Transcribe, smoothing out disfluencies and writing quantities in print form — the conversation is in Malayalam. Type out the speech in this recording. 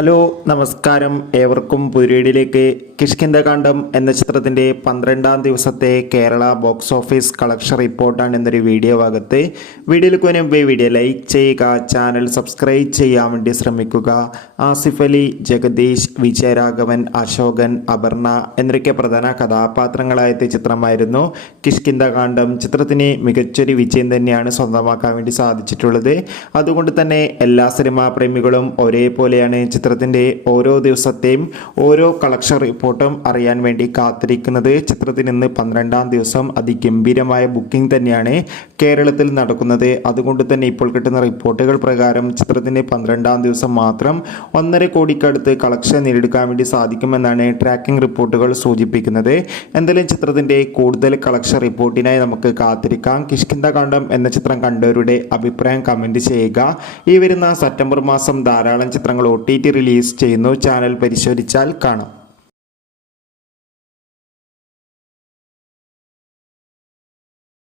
ഹലോ നമസ്കാരം, ഏവർക്കും പുതിയയിലേക്ക്. കിഷ്കിന്ധകാണ്ഡം എന്ന ചിത്രത്തിൻ്റെ 12-ാം ദിവസത്തെ കേരള ബോക്സ് ഓഫീസ് കളക്ഷൻ റിപ്പോർട്ടാണ് എന്നൊരു വീഡിയോ ഭാഗത്ത്. വീഡിയോയിലേക്ക് മുമ്പ് വീഡിയോ ലൈക്ക് ചെയ്യുക, ചാനൽ സബ്സ്ക്രൈബ് ചെയ്യാൻ വേണ്ടി ശ്രമിക്കുക. ആസിഫ് അലി, ജഗദീഷ്, വിജയരാഘവൻ, അശോകൻ, അപർണ എന്നൊക്കെ പ്രധാന കഥാപാത്രങ്ങളായ ചിത്രമായിരുന്നു കിഷ്കിന്ധകാണ്ഡം. ചിത്രത്തിന് മികച്ചൊരു വിജയം തന്നെയാണ് സ്വന്തമാക്കാൻ വേണ്ടി സാധിച്ചിട്ടുള്ളത്. അതുകൊണ്ട് തന്നെ എല്ലാ സിനിമാ പ്രേമികളും ഒരേപോലെയാണ് ചിത്രത്തിൻ്റെ ഓരോ ദിവസത്തെയും ഓരോ കളക്ഷൻ റിപ്പോർട്ടും അറിയാൻ വേണ്ടി കാത്തിരിക്കുന്നത്. ചിത്രത്തിന് ഇന്ന് 12-ാം ദിവസം അതിഗംഭീരമായ ബുക്കിംഗ് തന്നെയാണ് കേരളത്തിൽ നടക്കുന്നത്. അതുകൊണ്ട് തന്നെ ഇപ്പോൾ കിട്ടുന്ന റിപ്പോർട്ടുകൾ പ്രകാരം ചിത്രത്തിന് 12-ാം ദിവസം മാത്രം 1.5 കോടിക്കടുത്ത് കളക്ഷൻ നേടിയെടുക്കാൻ വേണ്ടി സാധിക്കുമെന്നാണ് ട്രാക്കിംഗ് റിപ്പോർട്ടുകൾ സൂചിപ്പിക്കുന്നത്. എന്തായാലും ചിത്രത്തിൻ്റെ കൂടുതൽ കളക്ഷൻ റിപ്പോർട്ടിനായി നമുക്ക് കാത്തിരിക്കാം. കിഷ്കിന്ധകാണ്ഡം എന്ന ചിത്രം കണ്ടവരുടെ അഭിപ്രായം കമൻറ്റ് ചെയ്യുക. ഈ വരുന്ന സെപ്റ്റംബർ മാസം ധാരാളം ചിത്രങ്ങൾ OTT റിലീസ് ചെയ്യുന്നു. ചാനൽ പരിശോധിച്ചാൽ കാണാം.